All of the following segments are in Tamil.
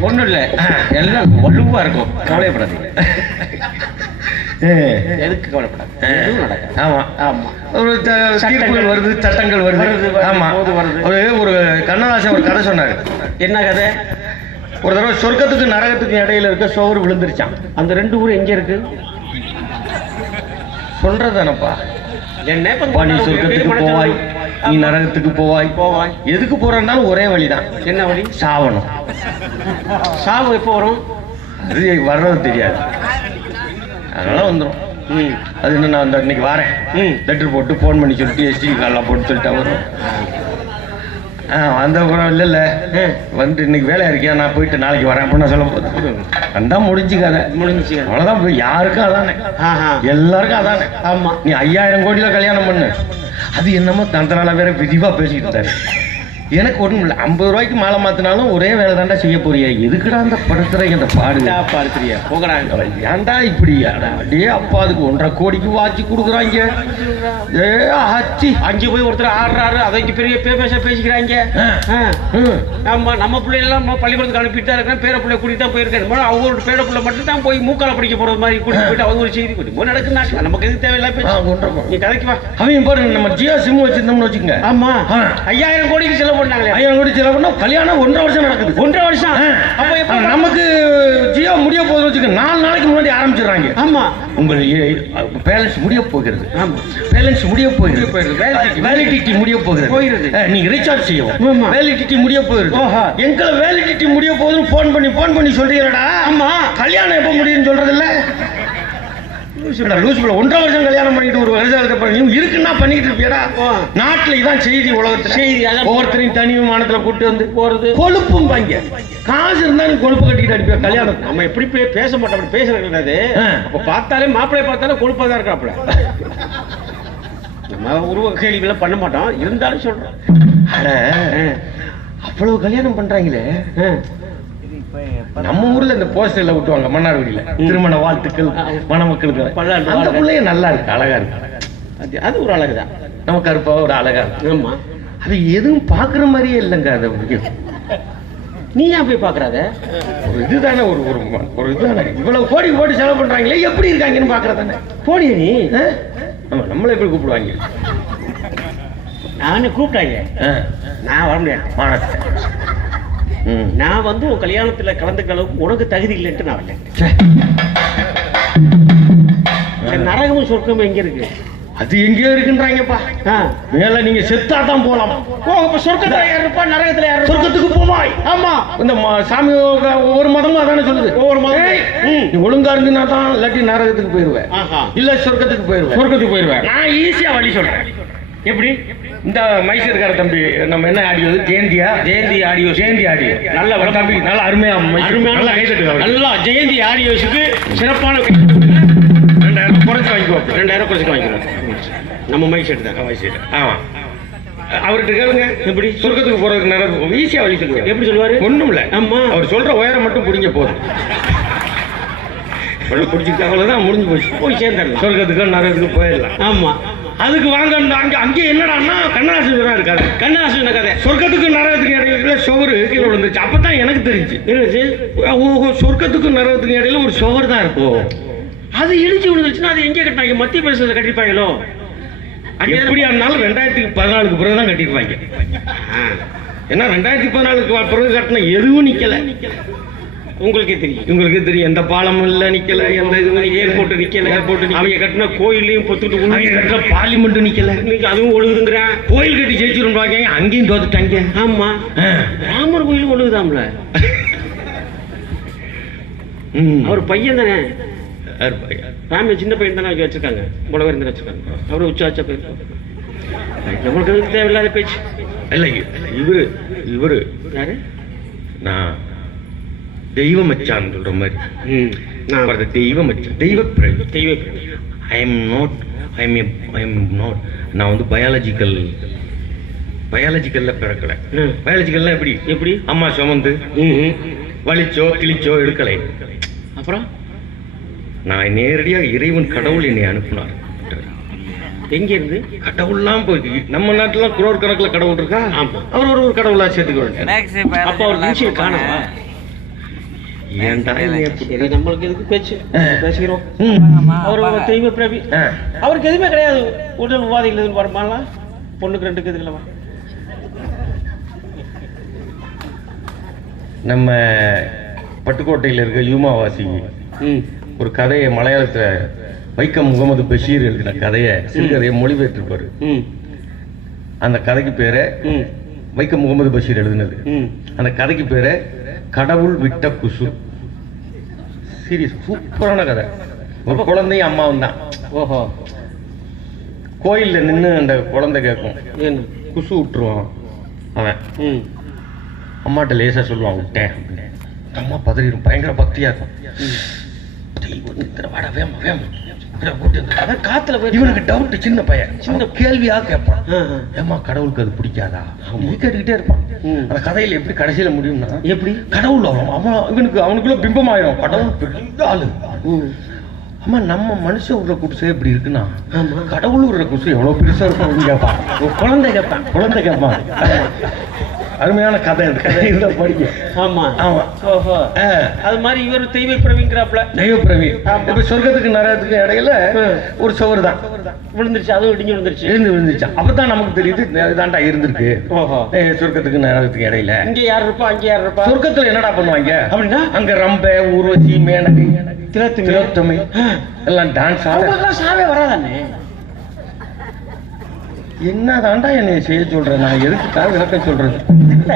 ஒண்ணும் இல்ல எல்லாம் வலுவா இருக்கும். கவலைப்படாதீங்க? எதுக்கு கவலைப்படாது. ஆமா. ஆமா. ஒரு தீர்ப்புகள் வருது சட்டங்கள் வருது. ஆமா. ஒரு ஒரு கண்ணதாசன் ஒரு கதை சொன்னாரு. என்ன கதை? ஒரு தடவை சொர்க்கத்துக்கு நரகத்துக்கு இடையில இருக்க சோறு விழுந்துருச்சான் அந்த ரெண்டு ஊர் எங்க இருக்கு? சொல்றதானப்பா என்ன நீ சொர்க்கத்துக்கு போவாய். நீ நரகத்துக்கு போவாய். போவாய். எதுக்கு போறனாலும் ஒரே வழிதான். என்ன வழி? சாவணும். சாவு எப்போ வரும்? அது வர்றது தெரியாது. அதனால வந்துடும் ம். அது என்ன நான் அந்த இன்னைக்கு வரேன். ம். லெட்டர் போட்டு ஃபோன் பண்ணி சொல்லிட்டு எஸ்டி கால்லாம் போட்டு சொல்லிட்டா வரும். ஆ அந்த குரம் இல்லை இல்லை வந்துட்டு இன்னைக்கு வேலையா இருக்கியா? நான் போயிட்டு நாளைக்கு வரேன் அப்படின்னு சொல்ல போது. வந்தா முடிஞ்சு கதை. முடிஞ்சிச்சு. அவ்வளோதான் போய் யாருக்கும் அதானே? எல்லாருக்கும் அதானே? ஆமா. நீ ஐயாயிரம் கோடியில கல்யாணம் பண்ணு. அது என்னமோ தந்தனால வேற விரிவா பேசிக்கிட்டு இருந்தாரு எனக்கு ஒண்ணும் இல்லை. ஐம்பது ரூபாய்க்கு மாலை மாத்தினாலும் ஒரே வேலை தாண்டா செய்ய போறியா. எதுக்குடா அந்த படுத்துறீங்க அந்த பாடு? பார்த்துறியா போகடா ஏன்டா இப்படி? அடே அப்பா அதுக்கு ஒன்றரை கோடிக்கு வாட்சி கொடுக்குறாங்க. ஏ ஆச்சி. அஞ்சு போய் ஒருத்தர் ஆடுறாரு. அதை இங்க பெரிய பேச பேசிக்கிறாங்க. நம்ம நம்ம பிள்ளைலாம் நம்ம பள்ளிக்கூடத்துக்கு அனுப்பிட்டு தான் இருக்கேன் பேர பிள்ளை கூட்டிட்டு தான் போயிருக்கேன். அவங்களோட பேர பிள்ளை மட்டும் தான் போய் மூக்கால படிக்க போறது மாதிரி கூட்டிட்டு போயிட்டு அவங்க ஒரு செய்தி கூட்டி நடக்கு நாட்டில் நமக்கு எது தேவையில்ல ஆ, பேசு. நீ கதைக்கு வா. அவன் பாருங்க நம்ம ஜியோ சிம் வச்சிருந்தோம்னு வச்சுக்கோங்க. ஆமா. ஆ. ஐயாயிரம் கோடிக்கு செலவு பண்ணாங்களே? ஐயாயிரம் கோடி செலவு பண்ணா கல்யாணம் ஒன்றரை வருஷம் நடக்குது. ஒன்றரை வருஷம். அப்ப நமக்கு ஜியோ முடிய போகுது வச்சுக்க நாலு நாளைக்கு முன்னாடி ஆரம்பிச்சிடுறாங்க. ஆமா. உங்கள் பேலன்ஸ் முடிய போகிறது. பேலன்ஸ் முடிய போகிறது. வேலிடிட்டி முடிய போகிறது. நீங்க ரீசார்ஜ் செய்யவும். வேலிடிட்டி முடிய போகிறது. எங்களை வேலிடிட்டி முடிய போகுதுன்னு ஃபோன் பண்ணி ஃபோன் பண்ணி சொல்றீங்களடா. ஆமா. கல்யாணம் எப்போ முடியும்னு சொல்றது இல்ல லூஸ் பிள்ளை ஒன்றரை வருஷம் கல்யாணம் பண்ணிட்டு ஒரு பண்ணி இருக்குன்னா பண்ணிட்டு இருப்பியடா. நாட்டுல இதான் செய்தி உலகத்துல. செய்தி, ஒவ்வொருத்தரையும் தனி விமானத்துல கூட்டு வந்து போறது. கொழுப்பும் வாங்க. காசு இருந்தா நீ கொழுப்பு கட்டிட்டு அடிப்பியா கல்யாணம் நம்ம எப்படி பேச மாட்டோம் அப்படி பேசுறது. அப்ப பார்த்தாலே மாப்பிள்ளைய பார்த்தாலே கொழுப்பா தான் நம்ம உருவ கேள்விகளை பண்ண மாட்டோம். இருந்தாலும் சொல்றோம். அட அவ்வளவு கல்யாணம் பண்றாங்களே. நம்ம ஊர்ல இந்த போஸ்டர்ல விட்டுவாங்க மன்னார்குடியில. திருமண வாழ்த்துக்கள் மணமக்களுக்கு. அந்த. பிள்ளைய நல்லா இருக்கு அழகா இருக்கு. அது ஒரு அழகு தான். நம்ம கருப்பா ஒரு அழகா இருக்கு. ஆமா. அது எதுவும் பாக்குற மாதிரியே இல்லைங்க அது நீ ஏன் போய் பாக்குறாத ஒரு இதுதானே ஒரு ஒரு ஒரு இதுதானே. இவ்வளவு கோடி போட்டு செலவு பண்றாங்களே எப்படி இருக்காங்கன்னு பாக்குறதானே போனிய நீ? நம்ம நம்மள எப்படி கூப்பிடுவாங்க? நானே கூப்பிட்டாங்க நான் வர முடியாது. மானத்தை. ம். நான் வந்து உன் கல்யாணத்துல கலந்துக்க அளவுக்கு உனக்கு தகுதி இல்லைன்ட்டு நான். இந்த நரகமும் சொர்க்கமும் எங்க இருக்கு? அது எங்கேயோ இருக்குன்றாங்கப்பா. மேல நீங்க செத்தா தான் போலாம். ஓ இப்ப சொர்க்கத்துல இருப்பா? நரகத்துல யார்? சொர்க்கத்துக்கு போவாய். ஆமா. இந்த சாமி ஒவ்வொரு மதமும் அதானே சொல்லுது. ஒவ்வொரு மதம். நீ ஒழுங்கா இருந்தீங்கன்னா தான் இல்லாட்டி நரகத்துக்கு போயிருவேன். இல்ல சொர்க்கத்துக்கு போயிருவேன் சொர்க்கத்துக்கு போயிருவேன் நான் ஈஸியா வழி சொல்றேன். எப்படி? இந்த மைசூர்கார தம்பி நம்ம என்ன ஆடியோ ஜெயந்தியா? ஜெயந்தி ஆடியோ. ஜெயந்தி ஆடியோ. நல்ல. தம்பி நல்ல அருமையா மைசூர். அருமையான நல்லா கை தட்டுங்க அவருக்கு. நல்லா ஜெயந்தி ஆடியோஸுக்கு சிறப்பான ரெண்டாயிரம் குறைச்சு வாங்கிக்கோ. ரெண்டாயிரம் குறைச்சு வாங்கிக்கிறோம் நம்ம மைக் செட் தான் மைசூர். ஆமா. அவர்கிட்ட கேளுங்க. எப்படி? சொர்க்கத்துக்கு போறதுக்கு நேரம் ஈஸியா வழி சொல்லுவாரு எப்படி சொல்லுவாரு? ஒண்ணும் இல்ல ஆமா. அவர் சொல்ற உயரம் மட்டும் புடிங்க போதும். பிடிச்சிக்கிட்ட அவ்வளவுதான் முடிஞ்சு போச்சு. போய் சேர்ந்துடலாம். சொர்க்கத்துக்கு நரகத்துக்கு போயிடலாம். ஆமா. அதுக்கு வாங்க அங்க அங்கே என்னடான்னா கண்ணாசி தான் இருக்காது கண்ணாசு என்ன கதை? சொர்க்கத்துக்கு நரகத்துக்கு இடையில சுவரு கீழே விழுந்துச்சு அப்பதான் எனக்கு தெரிஞ்சு. இருந்துச்சு ஓஹோ சொர்க்கத்துக்கும் நரகத்துக்கும் இடையில ஒரு சுவர் தான் இருக்கும். அது இடிச்சு விழுந்துச்சுன்னா அது எங்க கட்டினாங்க? மத்திய பிரதேசத்துல கட்டிருப்பாங்களோ அங்கே எப்படியா இருந்தாலும் ரெண்டாயிரத்தி பதினாலுக்கு பிறகு தான் கட்டிருப்பாங்க ஏன்னா ரெண்டாயிரத்தி பதினாலுக்கு பிறகு கட்டின எதுவும் நிக்கல. உங்களுக்கே தெரியும். உங்களுக்கு தெரியும். எந்த பாலமும் இல்ல நிக்கல. எந்த இதுவும் ஏர்போர்ட் நிக்கல. ஏர்போர்ட் அவங்க கட்டின கோயிலையும் பொத்துட்டு அவங்க கட்டுற பார்லிமெண்ட் நிக்கல. இன்னைக்கு அதுவும் ஒழுகுதுங்கிறான் கோயில் கட்டி ஜெயிச்சிரும் பாக்க அங்கேயும் தோத்துட்டாங்க. ஆமா. ராமர் கோயில் ஒழுகுதாம்ல? ம். அவர் பையன் தானே. ராம சின்ன பையன் தானே வச்சிருக்காங்க. புலவர் இருந்து வச்சிருக்காங்க? அவரு உச்சா வச்சா போயிருக்கோம் நம்மளுக்கு தேவையில்லாத பேச்சு. இல்ல இவரு இவரு. யாரு? நான். தெய்வ மச்சான் சொல்ற மாதிரி. ம். நான் அவரது தெய்வ மச்சான் தெய்வ பிறவி தெய்வ I am not I am I am not நான் வந்து பயாலஜிக்கல் பயாலஜிக்கல்ல பிறக்கல. ம். பயாலஜிக்கல்னா எப்படி? எப்படி? அம்மா சுமந்து ம் வலிச்சோ கிழிச்சோ எடுக்கலை. அப்புறம்? நான் நேரடியாக இறைவன் கடவுள் என்னை அனுப்பினார். எங்க இருந்து கடவுள்லாம் போய் நம்ம நாட்டுல குரோர் கணக்குல கடவுள் இருக்கா. அவர் ஒரு ஒரு கடவுளா சேர்த்துக்க வேண்டிய அப்ப அவர் நிச்சயம் காணவா ஏன்டா சரி நம்மளுக்கு எதுக்கு பேச்சு. அவர் தெய்வ. அவருக்கு எதுவுமே கிடையாது. உடல் உபாதைகள் எதுவும் வருமாலாம் பொண்ணுக்கு ரெண்டுக்கு எதுக்குல நம்ம பட்டுக்கோட்டையில் இருக்க யூமாவாசி ஒரு கதையை மலையாளத்துல வைக்கம் முகமது பஷீர் எழுதின கதையை சிறுகதையை மொழிபெயர்த்திருப்பாரு. ம். அந்த கதைக்கு பேரு வைக்கம் முகமது பஷீர் எழுதினது. அந்த கதைக்கு பேரு கடவுள் விட்ட குசு. சீரியஸ் சூப்பரான கதை. ஒரு குழந்தையும் அம்மாவும் தான். ஓஹோ. கோயில்ல நின்று அந்த குழந்தை கேட்கும் குசு விட்டுருவான் அவன். ம். அம்மாட்ட லேசா சொல்லுவான் விட்டேன் அப்படின்னு. அம்மா பதறிடும் பயங்கர பக்தியா இருக்கும். வாடா வேமா வேமா. காத்துல போய் இவனுக்கு டவுட் சின்ன பையன். சின்ன கேள்வியா கேட்பான். ஏமா கடவுளுக்கு அது பிடிக்காதா? கேட்டுக்கிட்டே இருப்பான். அந்த கதையில எப்படி கடைசியில முடியும்னா எப்படி? கடவுள் அவன் அவன் இவனுக்கு அவனுக்குள்ள பிம்பம் ஆயிரும் கடவுள் பெரிய ஆளு. ம். அம்மா நம்ம மனுஷன் விடுற குடிசை எப்படி இருக்குன்னா ஆமா. கடவுள் விடுற குடிசை எவ்வளவு பெருசா இருக்கும் கேட்பான் குழந்தை கேட்பான் குழந்தை கேட்பான் அருமையான கதை அது கதை. இருந்தா படிக்க ஆமா. ஆமா. ஓஹோ. அது மாதிரி இவர் தெய்வ பிரவிங்கிறாப்ல தெய்வ பிரவி. இப்ப சொர்க்கத்துக்கு நரகத்துக்கு இடையில. ஒரு சுவர் தான். விழுந்துருச்சு. அதுவும் இடிஞ்சு விழுந்துருச்சு. எழுந்து விழுந்துச்சு அப்பதான் நமக்கு தெரியுது இதாண்டா இருந்திருக்கு. ஓஹோ. சொர்க்கத்துக்கு நரகத்துக்கு இடையில. இங்க யார் இருப்பா? அங்க யார் இருப்பா? சொர்க்கத்துல என்னடா பண்ணுவாங்க? அப்படின்னா? அங்க ரம்ப ஊர்வசி மேனகை. திலோத்தமை எல்லாம் டான்ஸ் ஆட. சாவே வராதானே? என்னதாண்டா என்னை செய்ய சொல்றேன் நான் எதுக்குக்காக விளக்கம் சொல்றது? இல்ல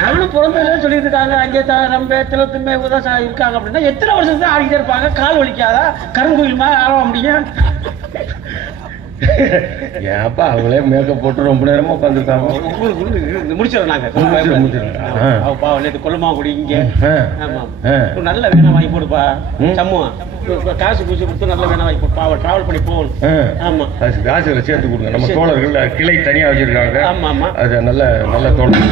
நானும் பிறந்ததுல சொல்லிட்டு இருக்காங்க. அங்கே தான் ரொம்ப திலத்துமே உதா இருக்காங்க அப்படின்னா எத்தனை வருஷம் தான் ஆடிக்கிட்டே இருப்பாங்க? கால் வலிக்காதா? கருங்கோயில் மாதிரி ஆட முடியும். ஏன்ப்பா அவங்களே மேக்கப் போட்டு ரொம்ப நேரமா உட்காந்துருக்காங்க முடிச்சிடறோம் நாங்க. பாவம் நேற்று இங்க. ஆமா ஆ. ஒரு நல்ல வேணா வாங்கி போடுப்பா. ம். சம்முவா. இப்ப காசு பூசி கொடுத்து நல்ல வேணா வாங்கி போடு பாவம் டிராவல் பண்ணி போகணும். ஆமா. அது காசுல சேர்த்து கொடுங்க. நம்ம. தோழர்கள் கிளை தனியா வச்சிருக்காங்க. ஆமா ஆமா. அது நல்ல நல்ல தோழர்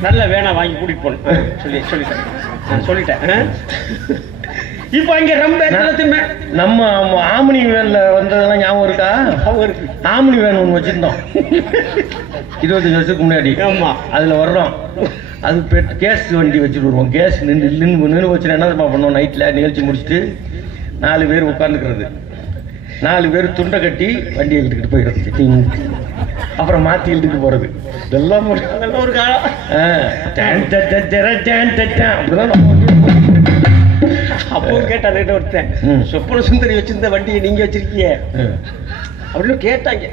நல்ல வேணா வாங்கி கூட்டிட்டு போகணும். சொல்லி சொல்லிட்டேன். சொல்லிட்டேன். இப்போ அங்க ரொம்ப நம்ம ஆம- ஆம்னி வேன்ல வந்ததெல்லாம் ஞாபகம் இருக்கா? ஆம்னி வேன் ஒன்று வச்சிருந்தோம். இருபத்தஞ்சு வருஷத்துக்கு முன்னாடி. ஆமா. அதுல வர்றோம். அது பெட் கேஸ் வண்டி வச்சுட்டு வருவோம். கேஸ் நின்று நின்று நின்று வச்சுனா என்ன பண்ணுவோம் நைட்ல நிகழ்ச்சி முடிச்சுட்டு நாலு பேர் உட்காந்துக்கிறது நாலு பேர் துண்டை கட்டி வண்டி இழுத்துக்கிட்டு போயிடுறது. அப்புறம் மாத்தி இழுத்துட்டு போறது. இதெல்லாம் ஒரு- காலம். அப்படிதான் அப்பவும் கேட்டான் ஒருத்தன். சொப்பன சுந்தரி வச்சிருந்த வண்டியை நீங்க வச்சிருக்கீங்க. அப்படின்னு கேட்டாங்க.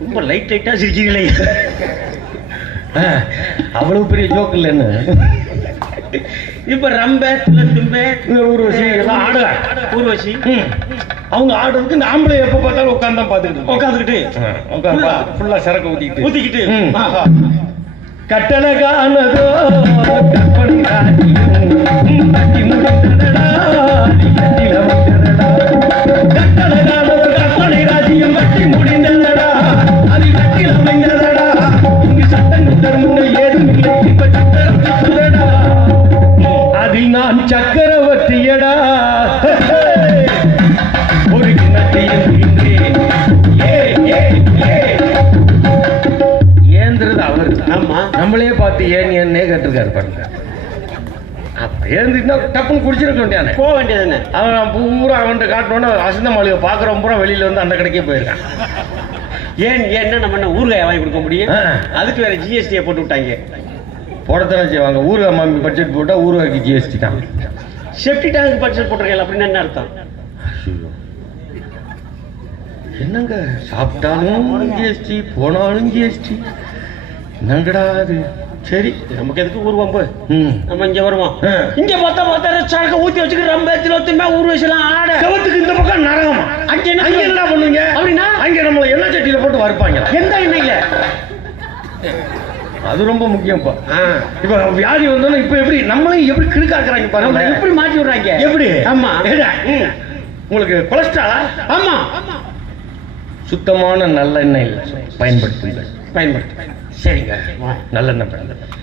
ரொம்ப லைட் லைட்டா சிரிக்கிறீங்களே. அவ்வளவு பெரிய ஜோக் இல்லைன்னு இப்ப ரம்ப திலத்துமே ஊர்வசி ஆடுறாங்க ஊர்வசி. அவங்க ஆடுறதுக்கு இந்த ஆம்பளை எப்ப பார்த்தாலும் உட்காந்து தான் பார்த்துக்கிட்டு உட்காந்துக்கிட்டு உட்காந்து ஃபுல்லா சரக்கு ஊத்திக்கிட்டு. ஊத்திக்கிட்டு. ம். கற்பனை ராஜ்யம் கட்டி முடித்ததடா கட்டில முடித்ததடா கட்டழகானதோ கற்பனை ராஜ்யம் கட்டி முடிந்ததடா அது அமைந்ததடா. இங்கு சட்டங்கள் ஏதும் இல்லை இப்ப அதில் நான் சக்க பார்த்து ஏன் என்னே கேட்டிருக்காரு பாருங்க. ஏந்திருந்தா டப்புன்னு குடிச்சிருக்க வேண்டியானே போக வேண்டியதுதானே அவன் பூரா அவன்கிட்ட காட்டணுன்னு அசந்த மாளிகை பார்க்குறவன் பூரா வெளியில வந்து அந்த கடைக்கே போயிருக்கான். ஏன் ஏன்னா நம்ம என்ன வாங்கி கொடுக்க முடியும். அதுக்கு வேற ஜிஎஸ்டியை போட்டு விட்டாங்க. போடத்தானே செய்வாங்க மாமி பட்ஜெட் போட்டா ஊருகாய்க்கு ஜிஎஸ்டி தான். செப்டி டேங்க் பட்ஜெட் போட்டிருக்கல அப்படின்னு என்ன அர்த்தம். என்னங்க? சாப்பிட்டாலும் ஜிஎஸ்டி போனாலும் ஜிஎஸ்டி என்னங்கடா அது? சரி நமக்கு எதுக்கு ஊர் வம்பு? நம்ம இங்க வருவோம். இங்க மொத்த மொத்த சரக்கு ஊத்தி வச்சுக்கிட்டு ரொம்ப திலோத்துமே ஊர்வசிலாம் ஆட. செவத்துக்கு இந்த பக்கம் நரகமா. அங்க என்ன அங்க என்ன பண்ணுவீங்க? அப்படின்னா? அங்க நம்மள எண்ணெய் சட்டியில போட்டு வறுப்பாங்க. எந்த எண்ணெயில? அது ரொம்ப முக்கியம்ப்பா. இப்ப வியாதி வந்தோம்னா இப்ப எப்படி நம்மளையும் எப்படி கிறுக்காக்குறாங்க நம்மள பாருங்க எப்படி மாட்டி விடுறாங்க? எப்படி? ஆமா. உங்களுக்கு கொலஸ்ட்ராலா? ஆமா. சுத்தமான நல்லெண்ணெய் பயன்படுத்துங்கள் பயன்படுத்து சரிங்க. நல்லெண்ணெய் பயன்படுத்து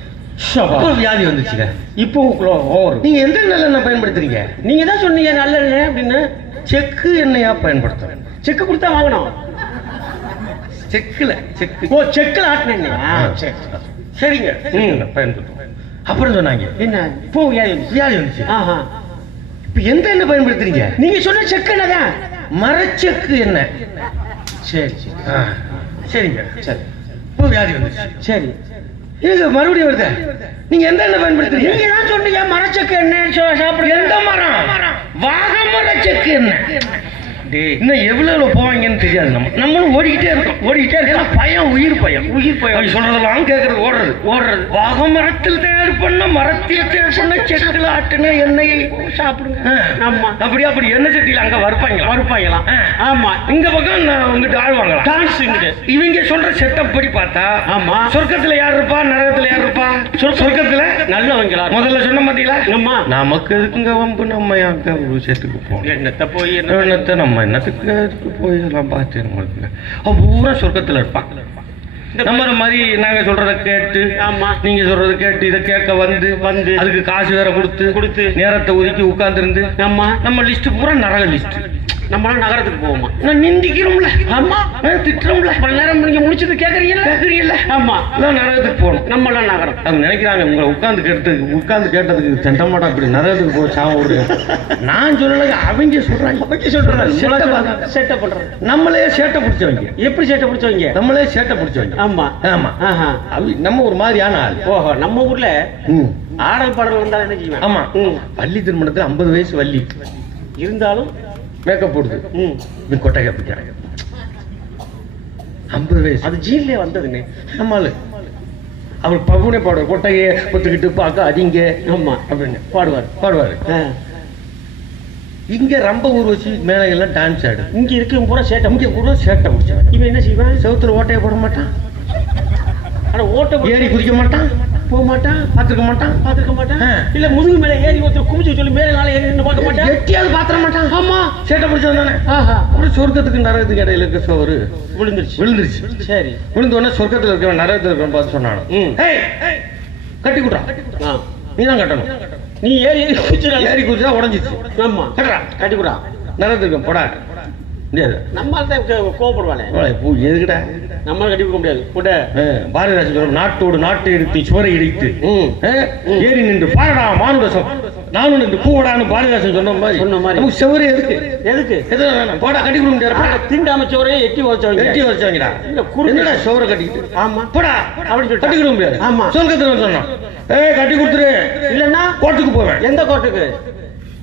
இப்போ வியாதி வந்துச்சுங்க. இப்போ ஓவர். நீங்க எந்த நல்லெண்ணெய் பயன்படுத்துறீங்க? நீங்க தான் சொன்னீங்க நல்ல எண்ணெய் அப்படின்னு. செக்கு எண்ணெயா பயன்படுத்துறேன் செக்கு கொடுத்தா வாங்கணும். செக்குல செக்கு. ஓ செக்கில் ஆட்டினேன் ஆ, சரி, சரிங்க. செக்குல பயன்படுத்துறேன் அப்புறம் சொன்னாங்க. என்ன? இப்போ வியாதி. வியாதி வந்துச்சு. ஆஹா. இப்போ எந்த எண்ணெய் பயன்படுத்துறீங்க? நீங்க சொன்ன செக்கு தான். மரச்செக்கு எண்ணெய். சரி சரி. சரிங்க சரி. வியாதி வந்துச்சு சரி. இது மறுபடியும் வருது. நீங்க எந்த எண்ணெய் பயன்படுத்துறீங்க? நீங்க தான் சொன்னீங்க மரச்செக்கு எண்ணெய் சாப்பிடுங்க. எந்த மரம்? வாகமர செக்கு எண்ணெய். இன்னும் எவ்வளவு போவாங்கன்னு தெரியாது. நம்ம நம்மளும் ஓடிக்கிட்டே இருக்கோம். ஓடிக்கிட்டே இருக்கோம். பயம் உயிர் பயம். உயிர் பயம். சொல்றதெல்லாம் கேட்கறது ஓடுறது. ஓடுறது. வாகமரத்தில் பண்ண மரத்தில் தயார் பண்ண செக்கில் ஆட்டின எண்ணெயை சாப்பிடுங்க. ஆமா. அப்படி அப்படி எண்ணெய் சட்டியில் அங்க வறுப்பாங்களா? வறுப்பாங்களாம். ஆ. ஆமா. இந்த பக்கம் உங்ககிட்ட ஆள் வாங்கலாம். டான்ஸ் இவங்க சொல்ற செட்டப் படி பார்த்தா ஆமா. சொர்க்கத்துல யார் இருப்பா? நரகத்துல யார் இருப்பா? சொர்- சொர்க்கத்துல நல்லவங்களா முதல்ல சொன்ன மாட்டீங்களா ஆமா. நமக்கு எதுக்குங்க வம்பு? நம்ம அங்க ஒரு செட்டுக்கு போகணும்? என்னத்த போய் என்ன என்னத்தை நம்ம என்னத்துக்கு போய் எல்லாம் பார்த்து நம்மளுக்கு? பூரா சொர்க்கத்துல இருப்பான். நம்ம மாதிரி நாங்க சொல்றத கேட்டு ஆமா. நீங்க சொல்றத கேட்டு இதை கேட்க வந்து வந்து. அதுக்கு காசு வேற கொடுத்து கொடுத்து. நேரத்தை ஒதுக்கி உட்கார்ந்து இருந்து ஆமா நம்ம லிஸ்ட் பூரா நரக லிஸ்ட் நம்மளாம் நகரத்துக்கு போவோமா நான் நிந்திக்கிறோம்ல. ஆமா. திட்டுறோம்ல. இவ்வளவு நேரம் நீங்க முடிச்சது கேக்குறீங்கல்ல? கேட்குறீங்கல்ல ஆமா. எல்லாம் நரகத்துக்கு போகணும். நம்மளாம் நகரம். அவங்க நினைக்கிறாங்க உங்களை உட்கார்ந்து கேட்டதுக்கு உட்கார்ந்து கேட்டதுக்கு செண்டமாட்டா இப்படி நரகத்துக்கு போய் சாவ விடுங்க நான் சொல்லலைங்க அவங்க சொல்றாங்க. அவங்க சொல்றாங்க. செட்டப் பண்றது நம்மளே சேட்டை பிடிச்சவங்க. எப்படி செட்டப் பிடிச்சவங்க? நம்மளே சேட்டை பிடிச்சவங்க. ஆமா. ஆமா. நம்ம ஒரு மாதிரியான ஆள். ஓஹோ நம்ம ஊர்ல. ஆடல் பாடல் வந்தா என்ன செய்வேன்? ஆமா. ம். வள்ளி திருமணத்துல ஐம்பது வயசு வள்ளி. இருந்தாலும் மேக்கப் போடுது. ம். இப்படி கொட்டை கேப்பிக்கிறாங்க ஐம்பது வயசு. அது ஜீன்லயே வந்ததுன்னு நம்ம ஆளு அவர் பகுனே பாடுவார். கொட்டையை ஒத்துக்கிட்டு பார்க்க அதிங்க ஆமா அப்படின்னு. பாடுவார் பாடுவாரு. இங்க ரொம்ப ஊர்வசி மேலே எல்லாம் டான்ஸ் ஆடு. இங்க இருக்கும் பூரா சேட்டை இங்க கூட சேட்டை முடிச்சவன் இவன் என்ன செய்வான்? செவுத்துல ஓட்டையை போட மாட்டான்? ஆனா ஓட்ட ஏறி குதிக்க மாட்டான்? போக மாட்டான் பார்த்துருக்க மாட்டான் பாத்துக்க மாட்டான். இல்ல முதுகு மேல ஏறி ஒருத்தர் குமிச்சு சொல்லி மேல நாள ஏறி நின்னு பார்க்க மாட்டான். எட்டியாவது பாத்திர மாட்டான். ஆமா. சேட்டை பிடிச்சவன் ஆஹா. அப்புறம் சொர்க்கத்துக்கு நரகத்துக்கு இடையில இருக்க சோறு விழுந்துருச்சு. விழுந்துருச்சு. சரி. விழுந்த உடனே சொர்க்கத்துல இருக்கவன் நரகத்துல இருக்கவன் பார்த்து சொன்னான்? கட்டி குடுறா. நீ தான் கட்டணும். நீ ஏறி ஏறி குதிச்சுடா. ஏறி குதிச்சா உடஞ்சிச்சு ஆமா. கட்டுறா. கட்டிக்கூடா நரகத்துல இருக்க போடா. முடியாது நம்ம தான் கோவப்படுவானே போடா, பூ எதுக்குடா? நம்மளால கட்டி கொடுக்க முடியாது. கூட சொல்ற நாட்டோடு நாட்டை எடுத்து சுவரை இடித்து. ஏறி நின்று பாரடா மானுடசம் நானும் நின்று பூவடான்னு பாரதிராஜன் சொன்ன மாதிரி. சொன்ன மாதிரி. நமக்கு செவரு எதுக்கு? எதுக்கு? எது வேணாம். போடா கட்டி கொடுக்க முடியாது. போடா. திண்டாமச்சோரே எட்டி வச்சவங்க வெட்டி வச்சவங்கடா இல்ல, குறுக்கு. என்னடா சோறை கட்டிக்கிட்டு? ஆமா. போடா. அப்படின்னு சொல்லிட்டு. கட்டி கொடுக்க முடியாது. ஆமா. சொர்க்கத்துல சொன்னான். ஏய் கட்டி கொடுத்துரு. இல்லன்னா? கோர்ட்டுக்கு போவேன். எந்த கோர்ட்டுக்கு?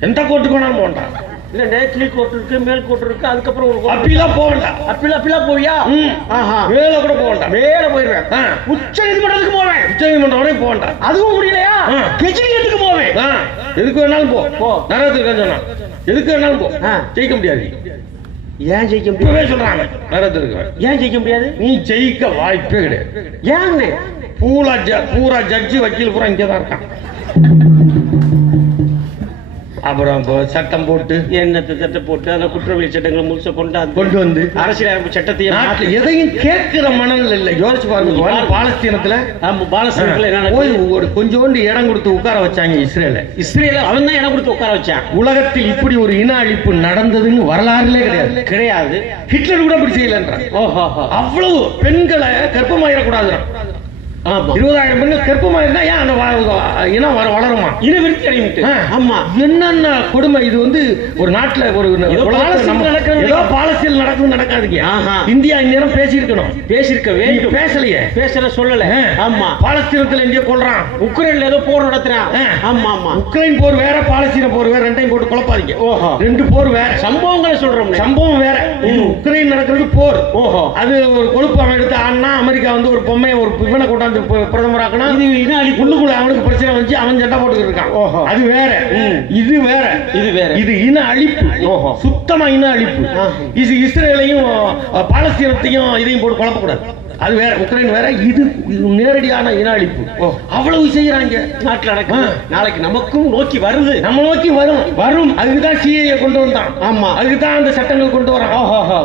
எந்த கோர்ட்டுக்கு வேணாலும் போகண்டா இல்ல கீழ் கோர்ட் இருக்கு மேல் கோர்ட் இருக்கு அதுக்கப்புறம் ஒரு கோர்ட் அப்பீலாம் போக வேண்டாம். அப்பிலா அப்பிலா போவியா. ஆஹா. மேல கூட போக வேண்டாம். மேல போயிருவேன். ஆ. உச்ச நீதிமன்றத்துக்கு போவேன். உச்சநீதிமன்றம் வரையும் போக வேண்டாம். அதுவும் முடியலையா? ஆ. கெஜ்ரிகளுக்கு போவேன். எதுக்கு வேணாலும் போ. போ. நரகத்துக்கு சொன்னான். எதுக்கு வேணாலும் போ. ஜெயிக்க முடியாது. ஏன் ஜெயிக்க முடியாது? சொல்றாங்க. நரகத்துக்கு ஏன் ஜெயிக்க முடியாது? நீ ஜெயிக்க வாய்ப்பே கிடையாது. ஏன்னு பூரா பூரா ஜட்ஜி வக்கீல் பூரா இங்கே தான் இருக்கான். அப்புறம் சட்டம் போட்டு என்னத்தை சட்டை போட்டு அந்த குற்றவியல் சட்டங்களை முழுச கொண்டாந்து கொண்டு வந்து அரசியலமைப்பு சட்டத்தையும் நாட்டுல எதையும் கேட்கிற மனநிலை இல்லை. யோசிச்சு பாருங்க பாலஸ்தீனத்துல ஆமா பாலஸ்தீனத்துல என்ன? ஒரு கொஞ்சோண்டு இடம் கொடுத்து உட்கார வச்சாங்க இஸ்ரேல. இஸ்ரேல அவன் தான் இடம் கொடுத்து உட்கார வச்சான். உலகத்தில் இப்படி ஒரு இன அழிப்பு நடந்ததுன்னு வரலாறுலே கிடையாது. கிடையாது. ஹிட்லர் கூட அப்படி செய்யலன்றான் ஓஹோ அவ்வளவு பெண்களை கர்ப்பமாயிடக்கூடாது இருபதாயிரம் பெண்கள் கர்ப்பமாயிருந்தா ஏன் அந்த இனம் வர வளருமா? இனவிருத்தி அடைந்துட்டு ஆ. ஆமா. என்னென்ன கொடுமை? இது வந்து ஒரு நாட்டுல ஒரு ஏதோ பாலஸ்தீன் நடக்குது நடக்காதுங்க. இந்தியா இந்நேரம் பேசியிருக்கணும். பேசியிருக்க வேண்டும். பேசலையே. பேசல சொல்லல. ஆமா. பாலஸ்தீனத்துல எங்கேயோ கொள்றான் உக்ரைன்ல ஏதோ போர் நடத்துறான். ஆமா ஆமா. உக்ரைன் போர் வேற பாலஸ்தீன போர் வேற ரெண்டையும் போட்டு குழப்பாதீங்க. ஓஹோ. ரெண்டு போர் வேற. சம்பவங்களை சொல்றோம் சம்பவம் வேற. உக்ரைன் நடக்கிறது போர். ஓஹோ. அது ஒரு கொழுப்பு அவன் எடுத்து ஆனா அமெரிக்கா வந்து ஒரு பொம்மையை ஒரு இவனை கொண்டாந்து பி- பிரதமராக்குனா இது இன அழிப்பு உள்ளுக்குள்ள அவனுக்கு பிரச்சனை வந்து அவன் சண்டை போட்டுக்கிட்டு இருக்கான் ஓஹோ. அது வேற. இது வேற இது வேற. இது இன அழிப்பு ஓஹோ. சுத்தமா இன அழிப்பு. இது இஸ்ரேலையும் பாலஸ்தீனத்தையும் இதையும் போட்டு குழப்பக்கூடாது அது வேற உக்ரைன் வேற இது இது நேரடியான இன அழிப்பு. அவ்வளவு செய்யறாங்க. நாட்டுல நடக்குது. ஆ. நாளைக்கு நமக்கும் நோக்கி வருது. நம்ம நோக்கி வரும். வரும். அதுக்கு தான் சிஏ கொண்டு வந்தான். ஆமா. அதுக்கு தான் அந்த சட்டங்கள் கொண்டு வரான்.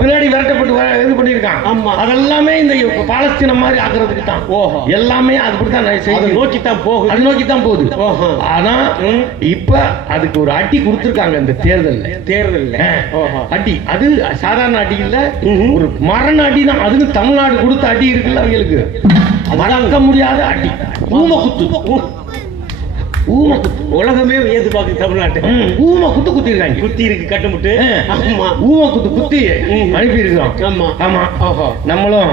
பின்னாடி விரட்டப்பட்டு வர- இது பண்ணிருக்கான் ஆமா. அதெல்லாமே இந்த பாலஸ்தீன மாதிரி ஆக்குறதுக்கு தான். ஓஹோ. எல்லாமே அதுக்கு தான் அதை செய்தி. நோக்கி தான் போகுது. அது நோக்கி தான் போகுது. ஓஹோ. ஆனா. இப்ப அதுக்கு ஒரு அடி கொடுத்திருக்காங்க இந்த தேர்தல்ல. தேர்தல்ல. அடி. அது சாதாரண அடி இல்ல. ஒரு மரண அடி தான் அதுக்கு தமிழ்நாடு கொடுத்த அடி. இருக்குல்ல அவங்களுக்கு. மறக்க முடியாத அடி. ஊம குத்து ஊம குத்து உலகமே வியந்து பார்க்குது தமிழ்நாட்டு. ஊம குத்து குத்தி இருக்காங்க குத்தி இருக்கு கட்டுமுட்டு. ஆமா. ஊம குத்து குத்தி. அனுப்பி இருக்கிறோம் ஆமா. ஆமா. நம்மளும்.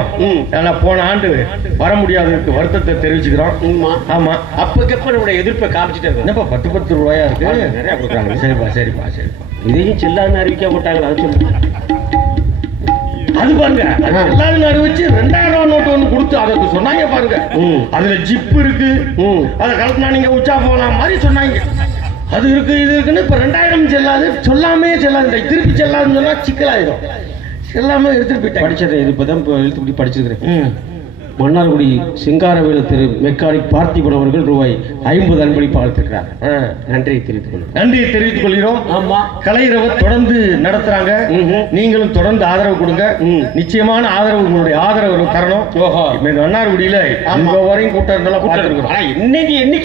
ஆனா போன ஆண்டு வர முடியாததுக்கு வருத்தத்தை தெரிவிச்சுக்கிறோம். ஆமா. ஆமா. அப்பக்கப்ப நம்முடைய எதிர்ப்பை காமிச்சிட்டு இருக்கோம்? என்னப்பா பத்து பத்து ரூபாயா இருக்கு? நிறைய கொடுக்குறாங்க. சரிப்பா சரிப்பா சரிப்பா. இதையும் செல்லாதுன்னு அறிவிக்க மாட்டாங்களா அது சொல்லுங்க அது பாருங்க. எல்லாரும் அறிவிச்சு ரெண்டாயிரம் ரூபாய் நோட்டு ஒண்ணு கொடுத்து அதுக்கு சொன்னாங்க பாருங்க. அதுல ஜிப் இருக்கு. அதை கலட்டினா நீங்க உச்சா போகலாம் மாதிரி சொன்னாங்க. அது இருக்கு இது இருக்குன்னு இப்ப ரெண்டாயிரம் செல்லாது சொல்லாமே செல்லாது. திருப்பி செல்லாதுன்னு சொன்னா சிக்கலாயிடும். செல்லாம எடுத்துட்டு போயிட்டாங்க. படிச்சதை இது இப்பதான் இப்போ எழுத்துப்படி படிச்சிருக்கிறேன். மன்னார்குடி சிங்காரவேலு திரு மெக்கானிக் பார்த்திபன் அவர்கள் ரூபாய் ஐம்பது அன்பளிப்பு அளித்திருக்கிறார். நன்றியை தெரிவித்துக் கொள்ளும் நன்றியை தெரிவித்துக் கொள்கிறோம். ஆமா. கலைரவ தொடர்ந்து நடத்துறாங்க. நீங்களும் தொடர்ந்து ஆதரவு கொடுங்க. நிச்சயமான ஆதரவு உங்களுடைய ஆதரவு தரணும். மன்னார்குடியில வரையும் கூட்டம் இருந்தாலும் இன்னைக்கு என்னைக்கு